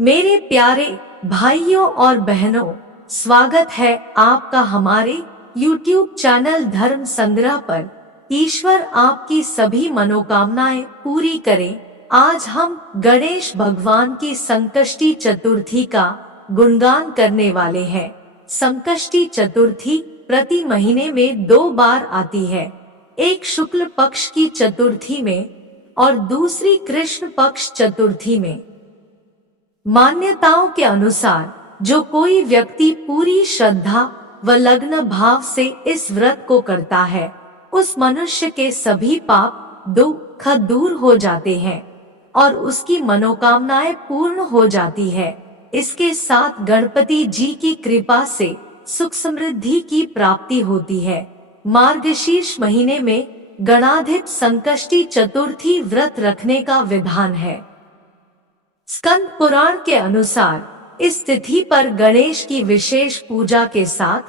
मेरे प्यारे भाइयों और बहनों, स्वागत है आपका हमारे YouTube चैनल धर्म संग्रह पर। ईश्वर आपकी सभी मनोकामनाएं पूरी करे। आज हम गणेश भगवान की संकष्टी चतुर्थी का गुणगान करने वाले हैं। संकष्टी चतुर्थी प्रति महीने में 2 बार आती है, एक शुक्ल पक्ष की चतुर्थी में और दूसरी कृष्ण पक्ष चतुर्थी में। मान्यताओं के अनुसार जो कोई व्यक्ति पूरी श्रद्धा व लग्न भाव से इस व्रत को करता है, उस मनुष्य के सभी पाप दुख दूर हो जाते हैं और उसकी मनोकामनाएं पूर्ण हो जाती है। इसके साथ गणपति जी की कृपा से सुख समृद्धि की प्राप्ति होती है। मार्गशीर्ष महीने में गणाधिप संकष्टी चतुर्थी व्रत रखने का विधान है। स्कंद पुराण के अनुसार इस तिथि पर गणेश की विशेष पूजा के साथ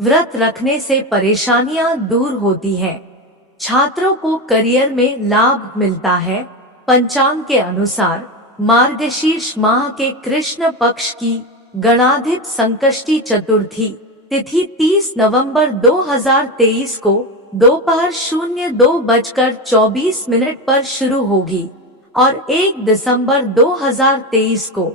व्रत रखने से परेशानियां दूर होती हैं। छात्रों को करियर में लाभ मिलता है। पंचांग के अनुसार मार्गशीर्ष माह के कृष्ण पक्ष की गणाधिप संकष्टी चतुर्थी तिथि 30 नवंबर 2023 को दोपहर 02:24 पर शुरू होगी और 1 दिसंबर 2023 को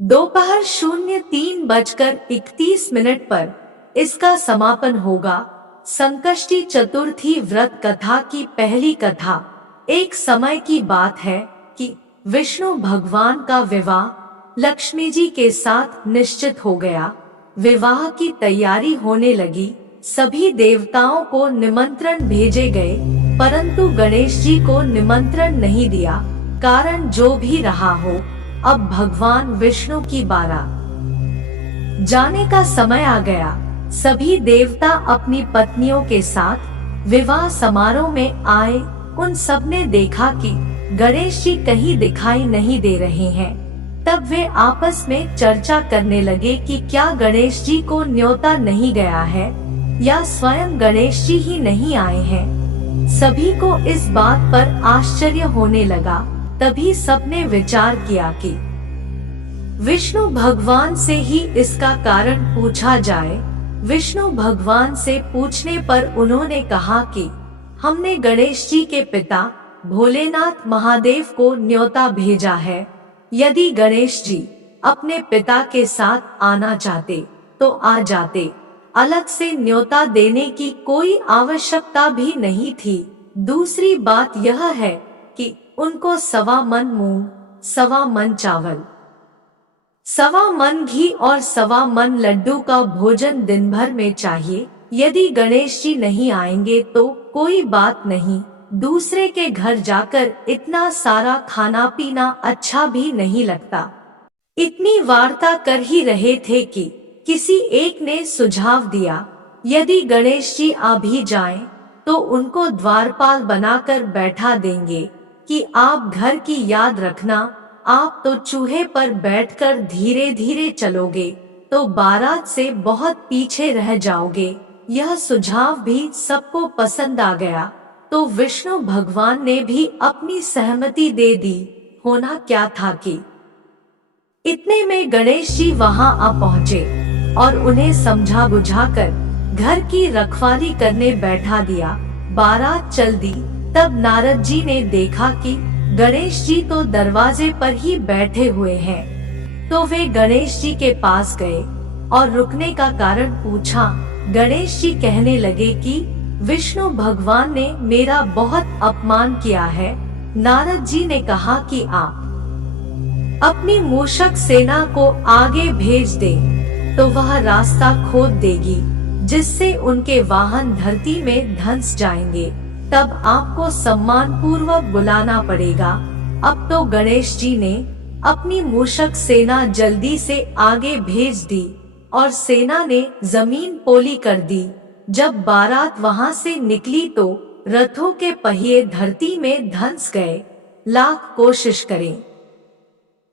दोपहर 03:31 पर इसका समापन होगा। संकष्टी चतुर्थी व्रत कथा की पहली कथा। एक समय की बात है कि विष्णु भगवान का विवाह लक्ष्मी जी के साथ निश्चित हो गया। विवाह की तैयारी होने लगी। सभी देवताओं को निमंत्रण भेजे गए, परंतु गणेश जी को निमंत्रण नहीं दिया। कारण जो भी रहा हो, अब भगवान विष्णु की बारात जाने का समय आ गया। सभी देवता अपनी पत्नियों के साथ विवाह समारोह में आए। उन सब ने देखा कि गणेश जी कहीं दिखाई नहीं दे रहे हैं। तब वे आपस में चर्चा करने लगे कि क्या गणेश जी को न्योता नहीं गया है या स्वयं गणेश जी ही नहीं आए हैं। सभी को इस बात पर आश्चर्य होने लगा। तभी सबने विचार किया कि विष्णु भगवान से ही इसका कारण पूछा जाए। विष्णु भगवान से पूछने पर उन्होंने कहा कि हमने गणेश जी के पिता भोलेनाथ महादेव को न्योता भेजा है। यदि गणेश जी अपने पिता के साथ आना चाहते तो आ जाते। अलग से न्योता देने की कोई आवश्यकता भी नहीं थी। दूसरी बात यह है कि उनको 1.25 मन मूंग, 1.25 मन चावल, 1.25 मन घी और 1.25 मन लड्डू का भोजन दिन भर में चाहिए। यदि गणेश जी नहीं आएंगे तो कोई बात नहीं, दूसरे के घर जाकर इतना सारा खाना पीना अच्छा भी नहीं लगता। इतनी वार्ता कर ही रहे थे कि किसी एक ने सुझाव दिया, यदि गणेश जी आ भी जाएं, तो उनको द्वारपाल बनाकर बैठा देंगे कि आप घर की याद रखना। आप तो चूहे पर बैठकर धीरे धीरे चलोगे तो बारात से बहुत पीछे रह जाओगे। यह सुझाव भी सबको पसंद आ गया, तो विष्णु भगवान ने भी अपनी सहमति दे दी। होना क्या था कि इतने में गणेश जी वहां आ पहुँचे और उन्हें समझा बुझाकर घर की रखवाली करने बैठा दिया। बारात चल दी। तब नारद जी ने देखा कि गणेश जी तो दरवाजे पर ही बैठे हुए हैं, तो वे गणेश जी के पास गए और रुकने का कारण पूछा। गणेश जी कहने लगे कि विष्णु भगवान ने मेरा बहुत अपमान किया है। नारद जी ने कहा कि आप अपनी मूषक सेना को आगे भेज दें, तो वह रास्ता खोद देगी, जिससे उनके वाहन धरती में धंस जाएंगे। तब आपको सम्मान पूर्वक बुलाना पड़ेगा। अब तो गणेश जी ने अपनी मूषक सेना जल्दी से आगे भेज दी और सेना ने जमीन पोली कर दी। जब बारात वहां से निकली तो रथों के पहिए धरती में धंस गए। लाख कोशिश करें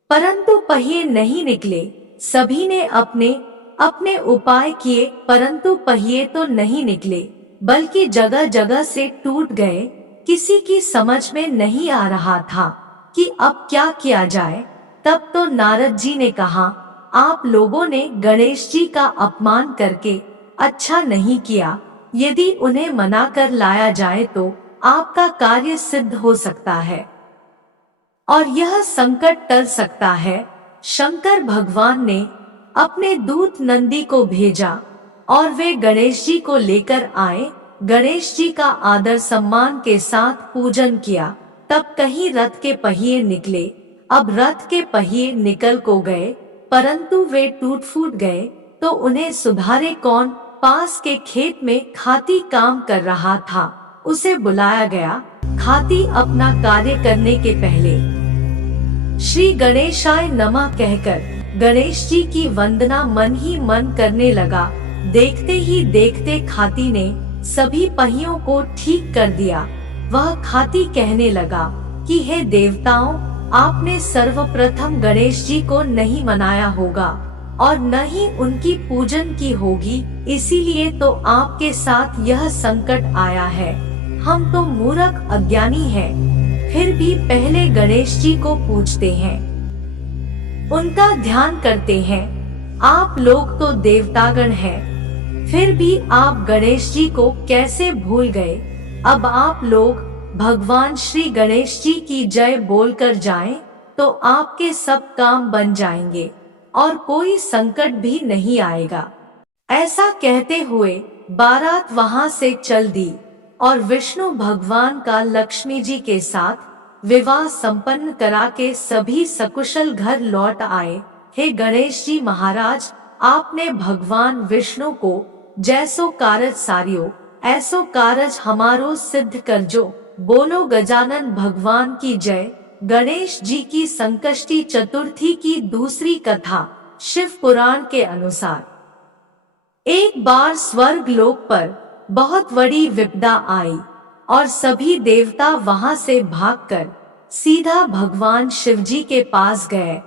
परंतु पहिए नहीं निकले। सभी ने अपने अपने उपाय किए, परंतु पहिए तो नहीं निकले, बल्कि जगह जगह से टूट गए। किसी की समझ में नहीं आ रहा था कि अब क्या किया जाए। तब तो नारद जी ने कहा, आप लोगों ने गणेश जी का अपमान करके अच्छा नहीं किया। यदि उन्हें मना कर लाया जाए तो आपका कार्य सिद्ध हो सकता है और यह संकट टल सकता है। शंकर भगवान ने अपने दूत नंदी को भेजा और वे गणेश जी को लेकर आए। गणेश जी का आदर सम्मान के साथ पूजन किया। तब कहीं रथ के पहिए निकले। अब रथ के पहिए निकल को गए, परंतु वे टूट फूट गए तो उन्हें सुधारे कौन। पास के खेत में खाती काम कर रहा था, उसे बुलाया गया। खाती अपना कार्य करने के पहले श्री गणेशाय नमः कहकर गणेश जी की वंदना मन ही मन करने लगा। देखते ही देखते खाती ने सभी पहियों को ठीक कर दिया। वह खाती कहने लगा कि हे देवताओं, आपने सर्वप्रथम गणेश जी को नहीं मनाया होगा और न ही उनकी पूजन की होगी, इसीलिए तो आपके साथ यह संकट आया है। हम तो मूर्ख अज्ञानी हैं, फिर भी पहले गणेश जी को पूजते हैं, उनका ध्यान करते हैं। आप लोग तो देवतागण हैं, फिर भी आप गणेश जी को कैसे भूल गए। अब आप लोग भगवान श्री गणेश जी की जय बोलकर जाएं, तो आपके सब काम बन जाएंगे और कोई संकट भी नहीं आएगा। ऐसा कहते हुए बारात वहां से चल दी और विष्णु भगवान का लक्ष्मी जी के साथ विवाह संपन्न करा के सभी सकुशल घर लौट आए। हे गणेश जी महाराज, आपने भगवान विष्णु को जैसो कारज सारियो ऐसो कारज हमारो सिद्ध कर जो। बोलो गजानन भगवान की जय। गणेश जी की संकष्टी चतुर्थी की दूसरी कथा शिव पुराण के अनुसार। एक बार स्वर्ग लोक पर बहुत बड़ी विपदा आई और सभी देवता वहां से भागकर सीधा भगवान शिवजी के पास गए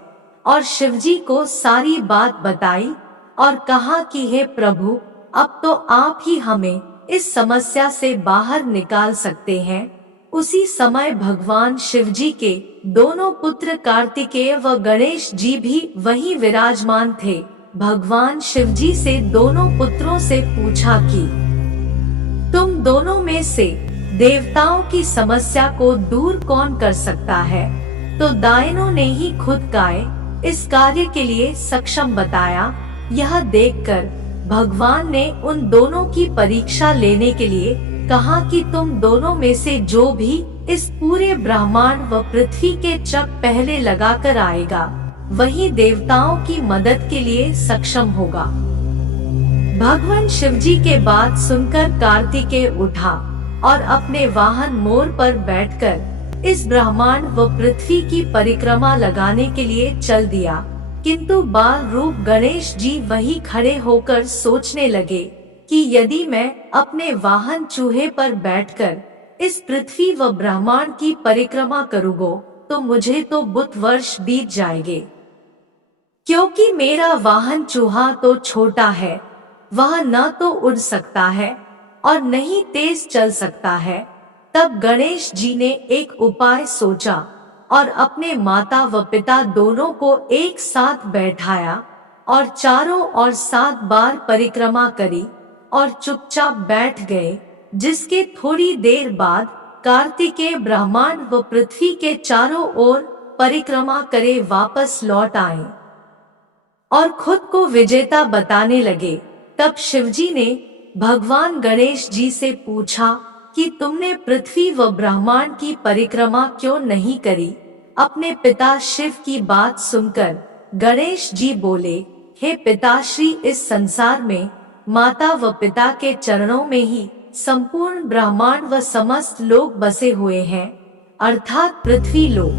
और शिवजी को सारी बात बताई और कहा कि हे प्रभु, अब तो आप ही हमें इस समस्या से बाहर निकाल सकते हैं। उसी समय भगवान शिवजी के दोनों पुत्र कार्तिकेय व गणेश जी भी वहीं विराजमान थे। भगवान शिवजी से दोनों पुत्रों से पूछा कि तुम दोनों में से देवताओं की समस्या को दूर कौन कर सकता है। तो दाइनों ने ही खुद गाय इस कार्य के लिए सक्षम बताया। यह देखकर भगवान ने उन दोनों की परीक्षा लेने के लिए कहा कि तुम दोनों में से जो भी इस पूरे ब्रह्मांड व पृथ्वी के चक पहले लगाकर आएगा, वही देवताओं की मदद के लिए सक्षम होगा। भगवान शिवजी के बात सुनकर कार्तिकेय उठा और अपने वाहन मोर पर बैठकर इस ब्रह्मांड व पृथ्वी की परिक्रमा लगाने के लिए चल दिया। किंतु बाल रूप गणेश जी वहीं खड़े होकर सोचने लगे कि यदि मैं अपने वाहन चूहे पर बैठकर इस पृथ्वी व ब्रह्मांड की परिक्रमा करूँगा तो मुझे तो बुत वर्ष बीत जाएंगे, क्योंकि मेरा वाहन चूहा तो छोटा है, वह न तो उड़ सकता है और न ही तेज चल सकता है। तब गणेश जी ने एक उपाय सोचा और अपने माता व पिता दोनों को एक साथ बैठाया और चारों ओर 7 बार परिक्रमा करी और चुपचाप बैठ गए। जिसके थोड़ी देर बाद कार्तिकेय ब्रह्मांड व पृथ्वी के चारों ओर परिक्रमा करे वापस लौट आए और खुद को विजेता बताने लगे। तब शिवजी ने भगवान गणेश जी से पूछा कि तुमने पृथ्वी व ब्रह्मांड की परिक्रमा क्यों नहीं करी। अपने पिता शिव की बात सुनकर गणेश जी बोले, हे पिताश्री, इस संसार में माता व पिता के चरणों में ही संपूर्ण ब्रह्मांड व समस्त लोक बसे हुए हैं, अर्थात पृथ्वी लोक,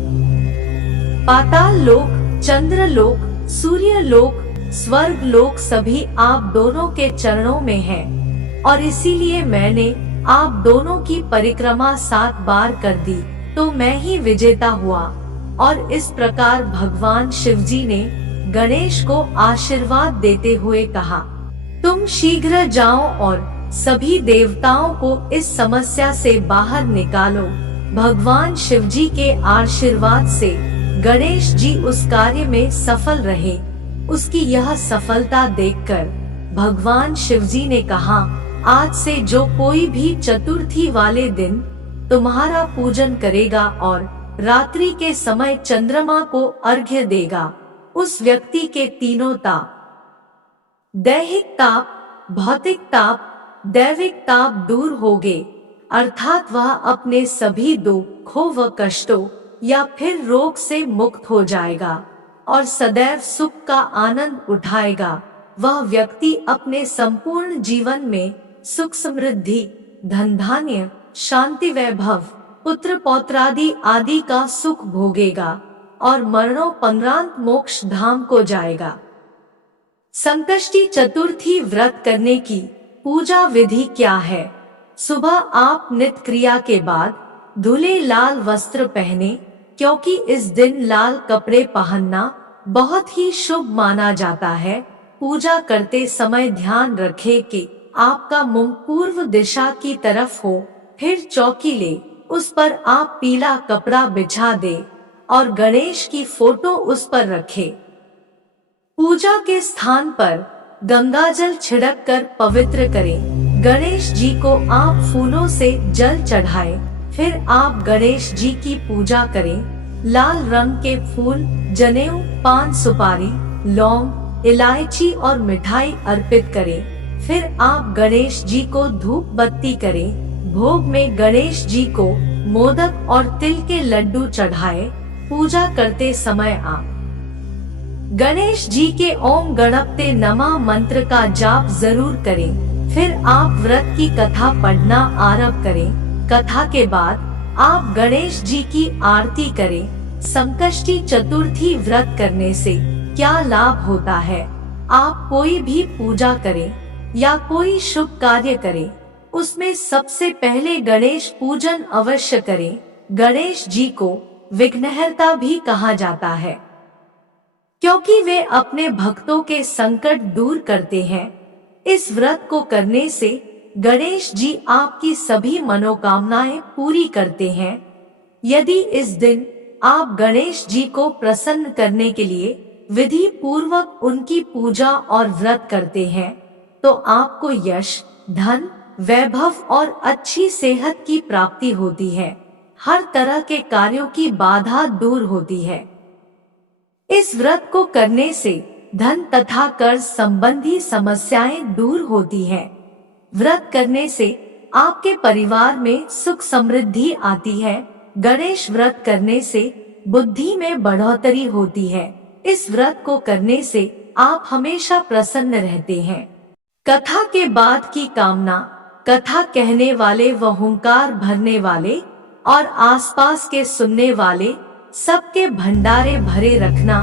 पाताल लोक, चंद्र लोक, सूर्य लोक, स्वर्ग लोक सभी आप दोनों के चरणों में हैं और इसीलिए मैंने आप दोनों की परिक्रमा 7 बार कर दी तो मैं ही विजेता हुआ। और इस प्रकार भगवान शिवजी ने गणेश को आशीर्वाद देते हुए कहा, तुम शीघ्र जाओ और सभी देवताओं को इस समस्या से बाहर निकालो। भगवान शिवजी के आशीर्वाद से गणेश जी उस कार्य में सफल रहे। उसकी यह सफलता देखकर भगवान शिवजी ने कहा, आज से जो कोई भी चतुर्थी वाले दिन तुम्हारा पूजन करेगा और रात्रि के समय चंद्रमा को अर्घ्य देगा, उस व्यक्ति के तीनों ताप, दैहिक ताप, भौतिक ताप, दैविक ताप दूर होंगे, अर्थात वह अपने सभी दुखों व कष्टों या फिर रोग से मुक्त हो जाएगा और सदैव सुख का आनंद उठाएगा। वह व्यक्ति अपने संपूर्ण जीवन में सुख समृद्धि, धन धान्य, शांति वैभव, पुत्र पौत्रादि आदि का सुख भोगेगा और मरणोपरांत मोक्ष धाम को जाएगा। संकष्टी चतुर्थी व्रत करने की पूजा विधि क्या है? सुबह आप नित्य क्रिया के बाद धुले लाल वस्त्र पहने, क्योंकि इस दिन लाल कपड़े पहनना बहुत ही शुभ माना जाता है। पूजा करते समय ध्यान रखें कि आपका मुंह पूर्व दिशा की तरफ हो। फिर चौकी ले, उस पर आप पीला कपड़ा बिछा दे और गणेश की फोटो उस पर रखें। पूजा के स्थान पर गंगा जल छिड़क कर पवित्र करें। गणेश जी को आप फूलों से जल चढ़ाएं। फिर आप गणेश जी की पूजा करें। लाल रंग के फूल, जनेऊ, पान सुपारी, लौंग, इलायची और मिठाई अर्पित करें। फिर आप गणेश जी को धूप बत्ती करें। भोग में गणेश जी को मोदक और तिल के लड्डू चढ़ाएं। पूजा करते समय आप गणेश जी के ओम गणपते नमः मंत्र का जाप जरूर करें। फिर आप व्रत की कथा पढ़ना आरंभ करें। कथा के बाद आप गणेश जी की आरती करें। संकष्टी चतुर्थी व्रत करने से क्या लाभ होता है? आप कोई भी पूजा करें या कोई शुभ कार्य करें, उसमें सबसे पहले गणेश पूजन अवश्य करें। गणेश जी को विघ्नहर्ता भी कहा जाता है, क्योंकि वे अपने भक्तों के संकट दूर करते हैं। इस व्रत को करने से गणेश जी आपकी सभी मनोकामनाएं पूरी करते हैं। यदि इस दिन आप गणेश जी को प्रसन्न करने के लिए विधि पूर्वक उनकी पूजा और व्रत करते हैं, तो आपको यश, धन, वैभव और अच्छी सेहत की प्राप्ति होती है। हर तरह के कार्यों की बाधा दूर होती है। इस व्रत को करने से धन तथा कर्ज संबंधी समस्याएं दूर होती हैं। व्रत करने से आपके परिवार में सुख समृद्धि आती है। गणेश व्रत करने से बुद्धि में बढ़ोतरी होती है। इस व्रत को करने से आप हमेशा प्रसन्न रहते हैं। कथा के बाद की कामना। कथा कहने वाले व हुंकार भरने वाले और आसपास के सुनने वाले सबके भंडारे भरे रखना।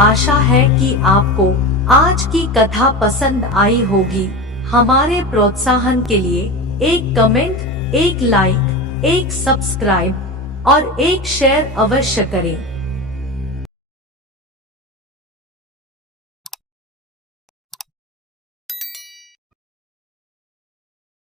आशा है कि आपको आज की कथा पसंद आई होगी। हमारे प्रोत्साहन के लिए एक कमेंट, एक लाइक, एक सब्सक्राइब और एक शेयर अवश्य करें।